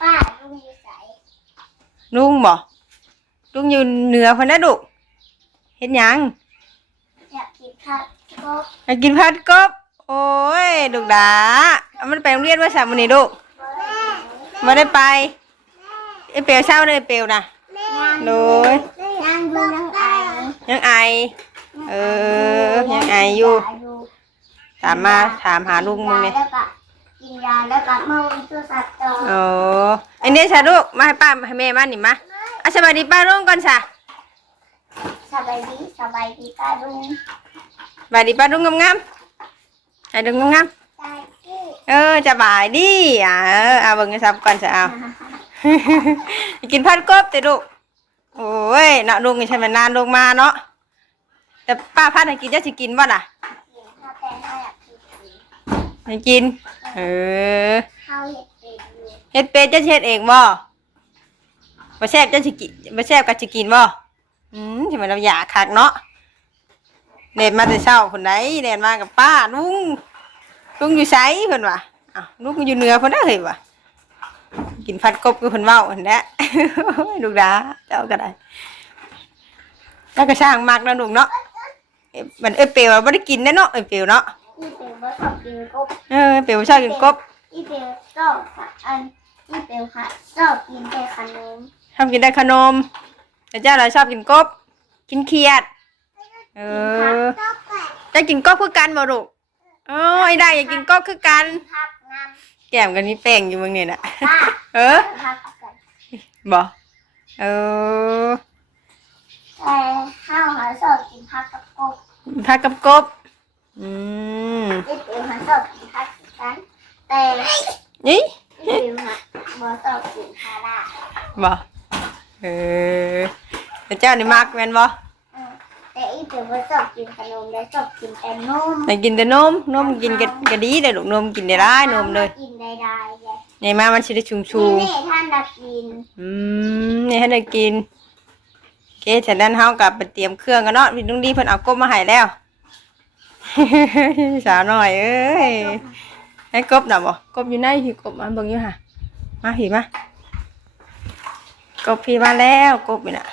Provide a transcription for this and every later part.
ป้าลุงอยู่ใสลุงบ่ลุงอยู่เหนือพุ่นนะดุเฮ็ดหยังอยากกินข้าวก็อยากกินผัดกบ โอ้ยดุกดาเอามันไปโรงเรียนว่าสามมื้อนี้ดุบ่ได้ไปไอ้เปียวเช้าเลยเปียวน่ะโดยนั่งดูนั่งไอยังไอเออยังไออยู่ถามมาถามหาลุงมึงเนี่ยแล้วก็กินยาแล้วก็มาวิ่งตัวสัตว์ต่อโอ้ อันนี้ชาลูกมาให้ป้าให้แม่มาหนิมาอะสวัสดีป้าลุงก่อนจ้ะสบายดีสบายดีป้าลุงสวัสดีป้าลุงงามๆให้ลุงงามใจกี้ๆเออจะบายดีอะเออเอาเบิ่งกันซับก่อนจะเอากินผัดกบแต่ลูกโอ้ยเนาะลุงนี่ใช่ไหมนานลงมาเนาะแต่ป้าพัดให้กินจะสิกินบ่ล่ะกินข้าวแต่ถ้าอยากกินกินให้กินเออข้าวเห็ด เป็ดอยู่เฮ็ดเป็ดจะเฮ็ดเองบ่บ่แซ่บจะสิกินบ่แซ่บก็สิกินบ่อืมที่มันเราอยากคักเนาะเดินมาแต่เช้าพุ่นใดเดินมากับป้าลุงลุงอยู่ไสเพิ่นว่าอ้าวลุงอยู่เหนือพุ่นน่ะเฮ้ยว่ะกินผัดกบคือเพิ่นเว้าหั่นแหละลูกดาเจ้าก็ได้แล้วก็ช่างมากนะลุงเนาะเอ้ยมันเอ้ยเปลวบ่ได้กินแน่เนาะเอ้ยเปลวเนาะที่เป็นว่าชอบกินกบเออเปลวชอบกินกบที่เป็นชอบอัน ที่เป็นค่ะชอบกินแต่ขนมชอบกินได้ขนมแต่เจ้าเราชอบกินกบ กินเขียด เออชอบแปะจะกินกบคือกันบ่ลูกอ๋อไอ้ได้อยากกินกบคือกัน ผักน้แก้มกันนี่แป้งอยู่เมืองนี่น่ะำป้าเออผักกันบ่เออแต่ข้าวหาชอบกินผักกับกบผักกับกบ อืมที่เป็นหาชอบกินผักกัน แต่นี่ ที่เป็นหาบ่ชอบกินพาราบ่เออแต่เจ้านี่มักแม่นบ่เออแต่อีเป็นบ่ชอบกินขนมและชอบกินแต่นมแต่กินแต่นมนมกินก็ก็ดีแต่ลูกนมกินได้หลายนมเลยกินได้ได้เลยนี่มามันสิได้ชุมชูนี่ท่านดักกินอืมนี่ให้ได้กินโอเคฉะนั้นเฮากลับไปเตรียมเครื่องกันเนาะพี่ลุงดีเพิ่นเอากบมาให้แล้ว สาวหน่อยเอ้ย ให้กบน่ะบ่กบอยู่ไหนพี่กบมาเบิ่งอยู่ห่ะมาพี่มากบพี่มาแล้วกบนี่น่ะ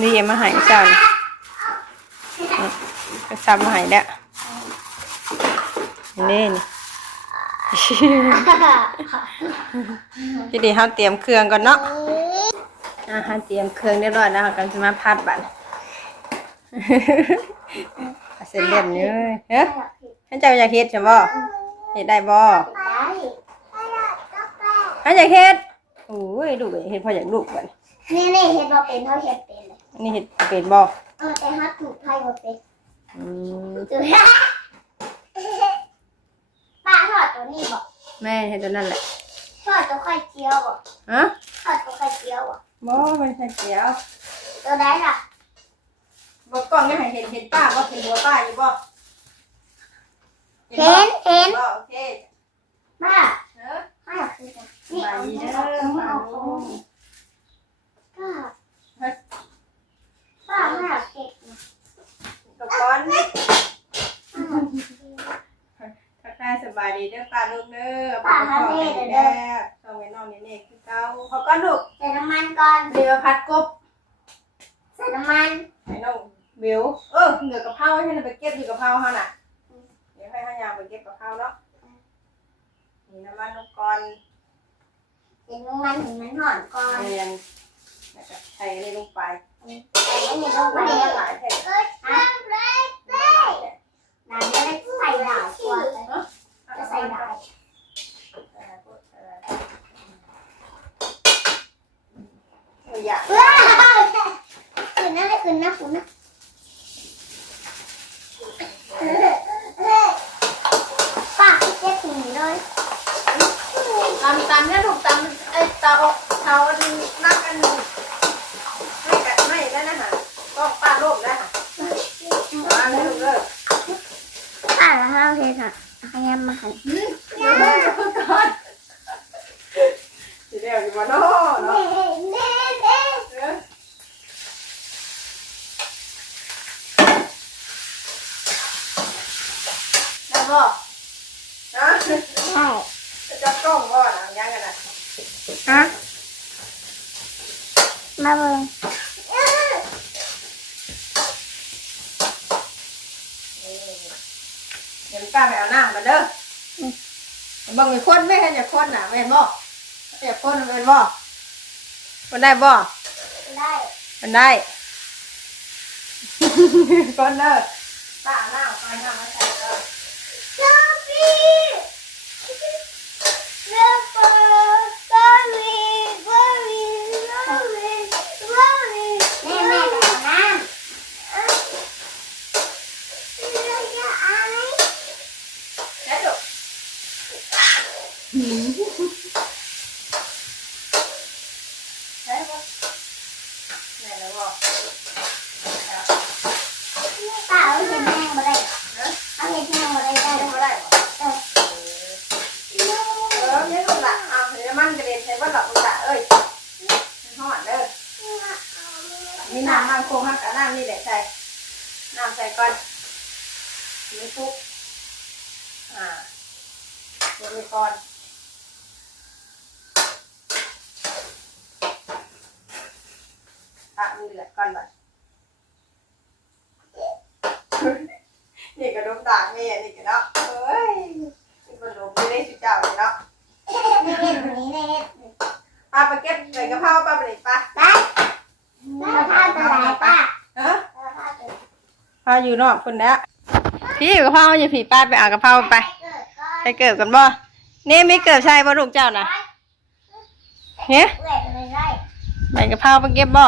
นี่เอามาให้เจ้านี่ก็ซับมาให้แล้วนี่นี่ พี่ดีเฮาเตรียมเครื่องก่อนเนาะอาหารเตรียมเครื่องเรียบร้อยแล้วเรากันจะมาพัดบัตร เสร็จเรียบนี้เลยเฮ้ย ท่านเจ้าอยากเฮ็ดใช่บ่เฮ็ดได้บ่ได้ท่านอยากเฮ็ดโอ้ยลูกอยากเฮ็ดพ่ออยากลูกบัดนี่นี่เห็ดบ่เป็นเท่าเห็ดเป็นเลยนี่เฮ็ดเป็นบ่เออแต่ฮัทถูกไพ่บ่เป็นอืมจุ๊ป้าทอดตัวนี้บ่แม่เฮ็ดตัวนั้นแหละทอดตัวไข่เจียวบ่ฮะทอดตัวไข่เจียวบ่บ่มันใช่เกียวตัวได้ล่ะบ่กล้องยังให้เห็นเห็นป้าบ่เห็นหัวป้าอยู่บ่ เห็นเห็นบ่โอเคป้าเออป้าอกคือจังนี่เอาดีนี่เด้อาอาเอาป้าป้าไม่อยากเก็บนะตกก้อนทักทายสบายดีเด้อป้าลูกเด้อป้าพ่อแม่เด้อต้องไว้นอนนี่คือเก่าเขาก็ลูกใส่น้ำมันก่อนเดี๋ยวพัดกบใส่น้ำมันให้น้องเบิวเออเหลือกะเพราให้เราไปเก็บอยู่กะเพราเฮาน่ะ ไปเก็บกะเพราเนาะนี่น้ำมันลงก่อนใส่น้ำมันถึงมันหอนก่อนเรียนแล้วก็ใส่อะไรลงไปใส่ไม่มีลงไปไม่เลได้ยหลายแท่เอ้ยน้ำเลยเลยน้ำไม่ได้ใส่ดาวกว่าจะใส่ดาวอยากว้าวคืนนั่นเลยคืนนะคุณนะ ป้าเจ๊ถึงเลยตำตำเนี่ยถูกตำไอ้ตาเตาอันนักอันไม่กะไม่ได้นะฮะก็ป้าโลกได้ค่ะป้าไม่ถูกเลย ป้าแล้วเราเทค่ะขยำมาค่ะ เดี๋ยวเพิ่งก่อนสิเดียวอยู่มาโน่เนาะ เน่เน่เน่ เออได้บ่ฮะ ใช่ จะกล้องบ่หนังยังกันนะ ฮะมาเบิ่ง เดี๋ยวป้าไป เอาน้ำมาเด้อบังมีคนไม่เห็นอย่าคนน่ะแม่นบ่อย่าคนแม่นบ่คนได้บ่ได้คนได้คนเด้อป้าเอาน้ำไปน้ำมาใส่เด้อ ชอบพี่เลิฟเฟอร์สอรี่สอรี่สอรี่สอรี่แม่แม่จะเอาน้ำเราจะเอาไหม แล้วจุได้บ่ได้แล้วบ่ ป้าเอาเห็ดแห้งมาได้เอาเห็ดแห้งมาได้ได้ ได้บ่ได้บ่เออเนี่ยลูกละเอาเดี๋ยวมันกระเด็นใส่บ่หลับลูกละเอ้ยมันฮอดเด้อ มีน้ำมันโคงหักกับน้ำนี่แหละใส่ น้ำใส่ก่อนไม่ทุกอ่าเดี๋ยวไปก่อนตักมัน เดือดก่อนบ่นี่กระดมตาแม่นี่กระเนาะเอ้ยนี่กระดมไม่ได้สุดเจ้าเลยเนาะในเห็ดนี้ในเห็ดป้าไปเก็บใส่กระเพราป้าไปเลยป้าได้เราทำตัวไหนป้าเออเราทำตัวพาอยู่นอกคนแล้วพี่กระเพราอย่าผีป้าไปเอากระเพราไปไปเกิดกันบ่นี่ไม่เกิดใช่บ่ลูกเจ้านะเฮ้เอื่ยใบกระเพราไปเก็บบ่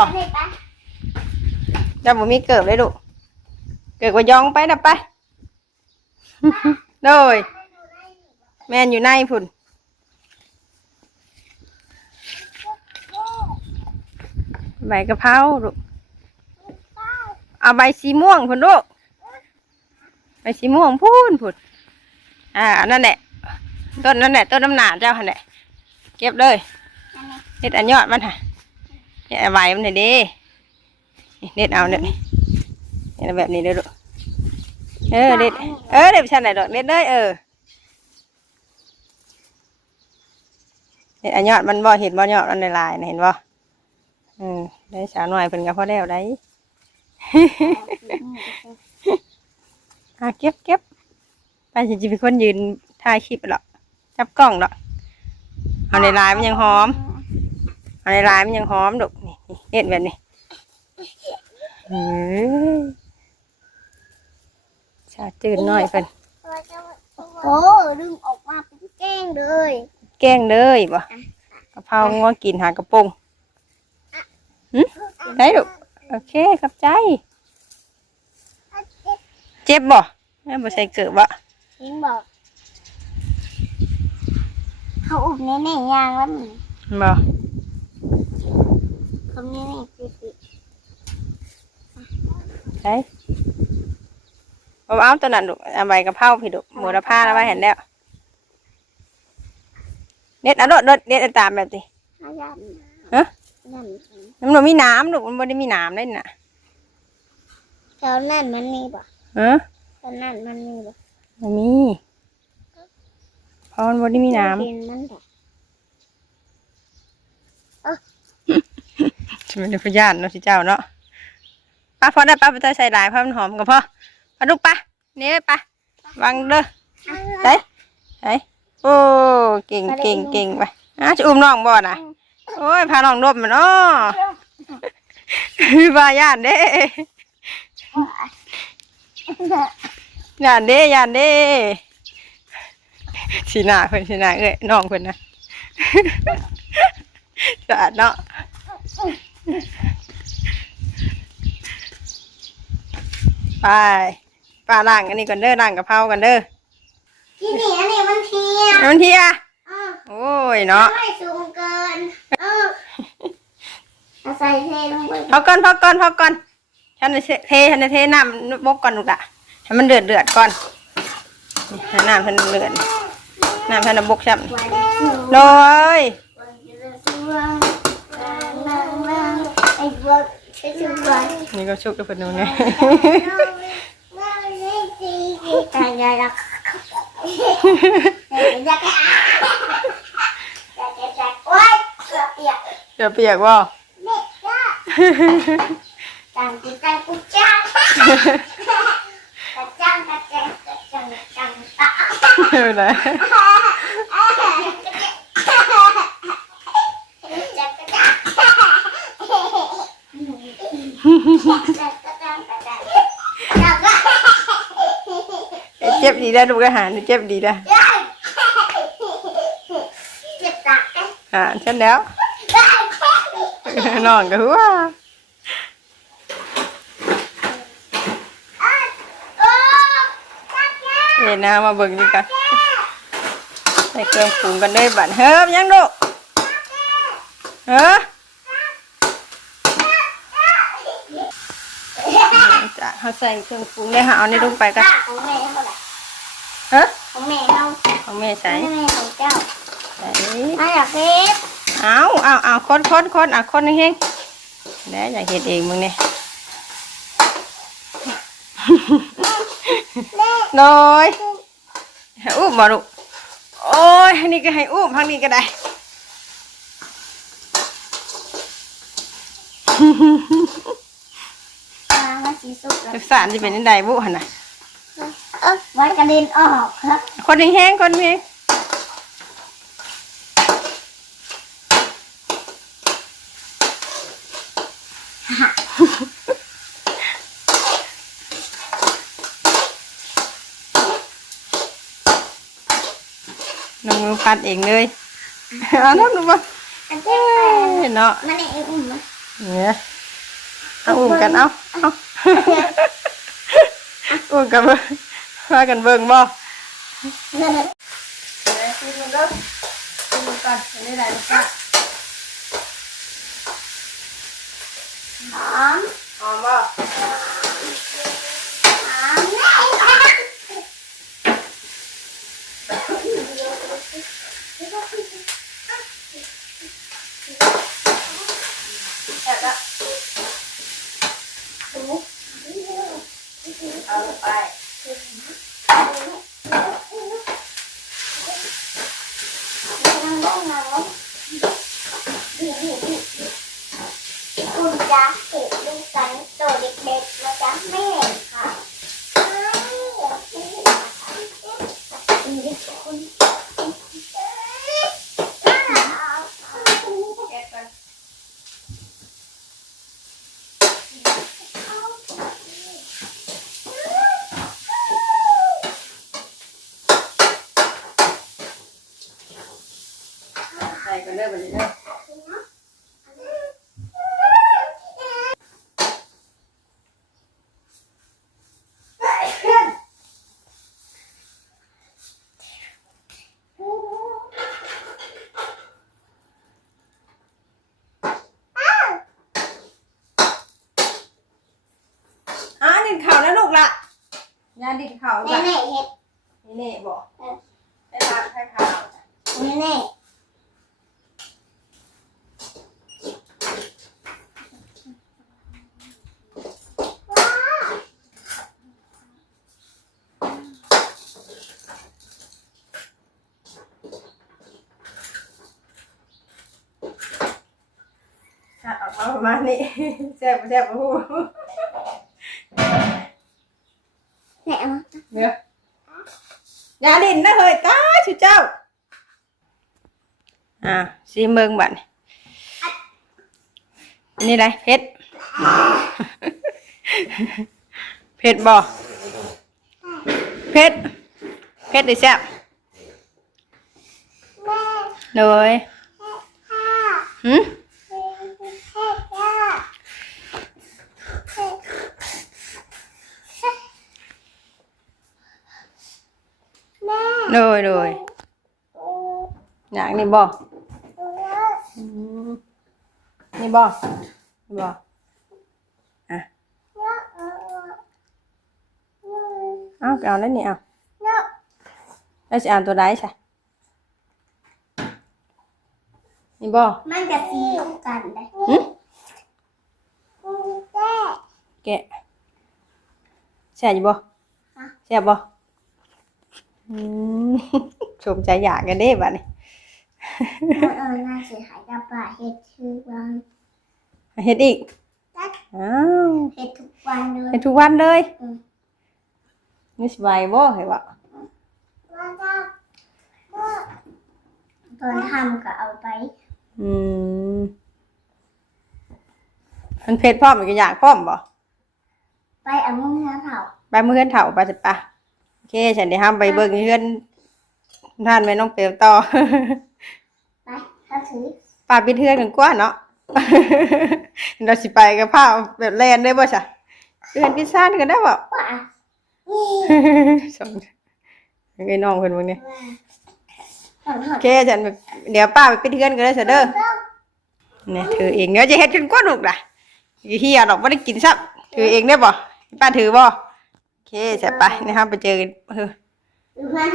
ไม่ป้าเจ้าบ่มีเกิดเลยลูกเกิดว่ายองไปนะไปโดยแม่นอยู่ในพุ่นใบกระเพราลูกเอาใบสีม่วงพุ่นลูกใบสีม่วงพุ่นพุ่นอ่าอันนั่นแหละต้นนั่นแหละต้นน้ำหนาเจ้าหันแหละเก็บเลยเด็ดอันยอดมันค่ะเนี่ยเอาใบมันหน่อยดินี่ เด็ดเอาเนี่ยนี่เนี่ยแบบนี้เลยลูกเออเด็ดเออเด็ดไปชั้นไหนดอกเด็ดเลยเออเด็ดอันยอดมันบ่เห็นบ่ยอดมันในลายๆนะเห็นบ่อืมได้สาวหน่อยเพิ่นก็พอแล้วได้อะเก็บเก็บไปสิจะเป็นคนยืนถ่ายคลิปหรอกจับกล้องหรอกเอาในลายมันยังหอม เอาในลายมันยังหอมดอกนี่นี่เอ็ดแบบนี้ เฮ้ยชาจืดหน่อยเป็นโอ้ดึงออกมาเป็นแก้งเลย แกล้งเลยบ่กะเพรางัวกินหากระปงหึได้ลูกโอเคครับใจ เจ็บบ่แม่บ่ใส่เกิดบ่ยิงบอกเขาอุบแน่ๆยางแล้วมันบ่เขาแน่ๆ ปิดได้บ่เอาตัวนั้นลูกเอาใบกะเพราพี่ลูกหมูละผ้าแล้วไว้เห็นแล้วเน็ตเอาโดดโดดเน็ตเอาตามแบบนี้ๆอายันฮะยันมันบ่มีน้ำลูกมันบ่ได้มีน้ำเล่นน่ะตอนนั้นมันมีบ่ฮะตอนนั้นมันมีบ่บ่มีเพราะมันบ่ได้มีน้กินมันบ่ำจะเป็นพยานเนาะสิเจ้าเนาะ ป้าพอได้ป้าไปใส่หลายเพราะมันหอมก็พอมาลูกป้านี่ป้าวางเด้อใส่ใส่โอ้เก่งเก่งเก่งไปอะจะอุ้มน้องบ่น่ะโอ้ยพาน้องนบมันเนาะบาย่านเด้ย่านเด้ย่านเด้สีหน้าเพิ่นสีหน้าเอ้ยน้องเพิ่นนะสะอาดเนาะ ไปป้าล้างอันนี้ก่อนเด้อล้างกะเพรากันเด้อที่นี่อันนี้มันเทียมน้ำเทียเออโอ้ยเนาะไม่สูงเกิน เออเอาใส่เทลงไปพอก่อนพอก่อนพอก่อนฉันจะเทฉันจะเทน้ำบกก่อนลูกอะให้มันเดือดเดือดก่อนนี่ให้น้ำฉันเดือดน้ำฉันจะบกช้ำวันสูงโดยวันจะสูงลังลังลังไอ้พวกที่สูงวั นี่ก็ชุกกับหนูนะจะเปียกว่าจังกูจังกูจังจังจังจังจังจังจังจัง ดีได้ลูกอาหารเจ็บดีได้อ่าฉันแล้วนอนก็หัวเห็นนะมาเบิ่งดีกันใส่เครื่องปรุงกันเลยบัดเฮ้ยยังลูเฮ้ยจะเขาใส่เครื่องปรุงได้หาเอาในี่ลงไปกัน ฮ้ยของแม่เท่าของแม่ใส่แม่ของเจ้าใส่มาจากเพชรเอาเอาเอาคนคนคนเอาคนเฮงๆแล้วอยากเห็นเองมึงเนี่ยโดยให้อุ้มมาลูกโอ้ยอันนี้ก็ให้อุ้มทางนี้ก็ได้มามาสีสุกแล้วจักสารจะเป็นยังไงบุหันน่ะเออไว้กระเด็นออกครับคนแห้งๆคนเฮงน้องมือพัดเองเลยเอาน้ำดูบ่อันที่เอ้แปดยเนาะมันเองอุ้มมั้ยเนี่ยเอาอุ้มกันเอาเอาอุ้มกันเบิ่ง พากันเบิ่งบ่เงินซื้อมันเด้อซื้อมันก่อนอันนี้ได้ลูกจ้าหอมหอมบ่หอมแม่แอบละเอาลงไป นั่งลงนั่งลง คุณจะเก็บลูกกันตัวเด็กๆมาจ๊ะแม่ค่ะคุณเด็กคุณ แอบกันใส่กันเด้อบัดนี้เด้อ อ่าดินข่าวแล้วลูกละยา ดินข่าวแม่ละแม่เห็ดนี่เน่บอกเออไปทานให้ข่าวแม่แม่ถ้าออกมาประมาณนี้แซ่บบ่แซ่บบ่ อยาดินนะเฮ้ยตายชิเจ้าอ่าซีเมืองบัดนี่นี่ไรเพชร เพชรบ่เพชรเพชรดิแซ่บ แม่ เลย ค่ะ หืม แม่ค่ะแม่ เล ยเลยอย่างนี้บ่อืมนี่บ่นี่บ่อะเอาไปเอาแล้วนี่เอาแล้วจะอ่านตัวใดใช่นี่บ่มันจะสีกันเลยหึแม่แกะแซ่บอยู่บ่แซ่บบ่อืม ชมใจอยากกันเด้บัดนี้มันเออน่าสิหายกับป่าเฮ็ดคือวันเฮ็ดอีกตัดอ้าวเฮ็ดทุกวันเลยเฮ็ดทุกวันเลยอืมนี่สบายบ่ให้บ่ว่าจ้าตอนทำก็เอาไป อืมมันเผ็ดพร้อมอีกอย่างพร้อมบ่ไปเอามือเท้าเผาไปมื้อเฮือนเฒ่าไปสิปะโอ เค ฉันได้ห้ามไปเบิ่งเฮือนท่านแม่น้องเปลวต่อ ไปถ้าถือป้าปิดเฮือนกันกว่าเนาะ เราสิไปกับผ้าแบบแลนได้บ่จ้ะเฮือนพิซซ่านกันได้บ่ ว่านี่สองไอ้น้องเพิ่นพวกนี้ถอดถอโอดเคฉันเดี๋ยวป้าไปปิดเฮือนกันได้ซะเด้อเนี่ยถือเองเดี๋ยวจะเฮ็ดจนกว่าลูกล่ะอย่าเฮียดอกบ่ได้กินซับถือเองได้บ่ป้าถือบ่โอ เคจะไปนะครับไปเจอกันเออดูมัน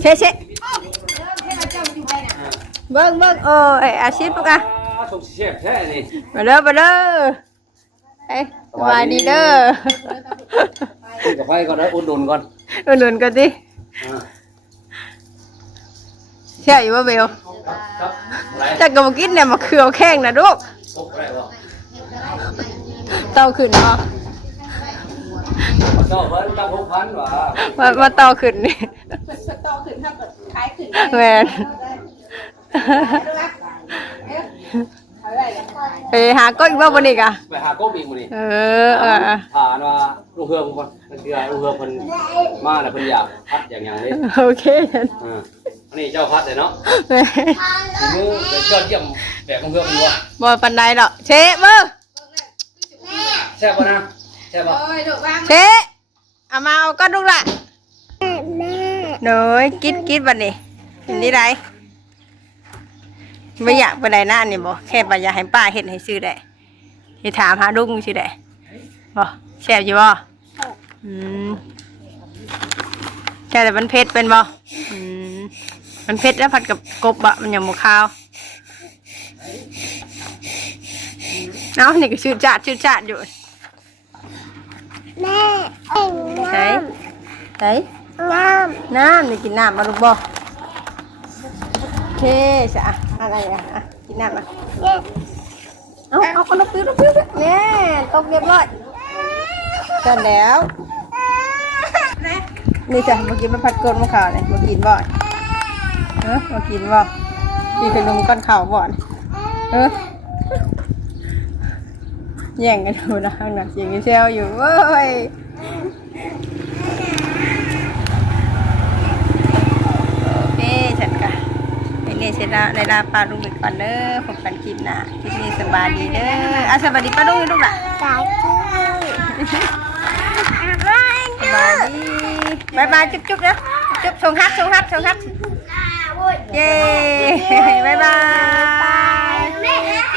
เช่เช่เบิ่งเบิ่งเออไอ้อาชีพลูกอะสงเสียบแท้นี่มาเด้อมาเด้อเอ้ยสบายดีเด้อคุยกับไฟก่อนนะอุ่นดุนก่อนอุดหนุนกันดิอ่าเชื่ออยู่ว่าเบลครับไรแต่ก็มากินเนี่ยมาเคือแข้งนะลูกตกไรวะเตาขึ้นเนาะ เจ้าเพิ่นตั้งหกพันวะมามาเตาขึ้นนี่แมนไปหาก้อนอีกว่าบนอีกอะไปหาโก้บีกมานี่เออเออเออผ่านว่าลูกเฮือมก่อนนั่นคือลูกเฮือมเพิ่นมาแล้วเพิ่นอยากพัดอย่างอย่างนี้โอเคฉันอ่าอันนี้เจ้าพัดเลยเนาะแม่นฝีมือเป็นยอดเยี่ยมแบบของเฮือมอยู่วะบ่ปันไดหรอกเชะมือแซ่บป่ะนะ แซ่บป่ะเชะเอามาเอาก้อนลูกละแม่หนูกิดกิดบันนี้เห็นนี่ไรไม่อยากไปไหนหน้านี่บ่แค่ไปอยากให้ป้าเห็นให้ซื้อได้ให้ถามหาลุงซื้อได้บ่แซ่บอยู่บ่อืมแค่แต่มันเผ็ดเป็นบ่อืมมันเผ็ดแล้วผัดกับกบอะมันยังบ่ข้าวเอ้านี่ก็ชื่อจาดชื่อจาดอยู่ แม่เอ็งไหนน้ไหนำน้น้ำนี่กินน้ำมาลูกบ่โอเคจ้ะอะไรอะอะกินน้ำอะำเนี่ยเอาเอาเอานกปิ้วลูกปิ้วด้วยแน่ตกเรียบร้อยเสร็จแล้วนี่จ้ะเมื่อกี้มันผัดกลมะขาวเนี่ยมากินบ่อยเออมากินบ่กินขนมก้อนข่าวบ่อนเออ แย่งกันอยู่นะข้างหน้าเสียงเซลอยู่เว้ยโอเคฉันกะไอ้นี่เสร็จแล้วในลาปลาลุงไปก่อนเด้อพบกันคลิปหน้าคลิปนี้สบายดีเด้ออะสบายดีป้าลุงลูกล่ะสายกี้อะสบายดีบายบายจุ๊บจุ๊บนะจุ๊บชงฮักชงฮักชงฮักเย้บายบาย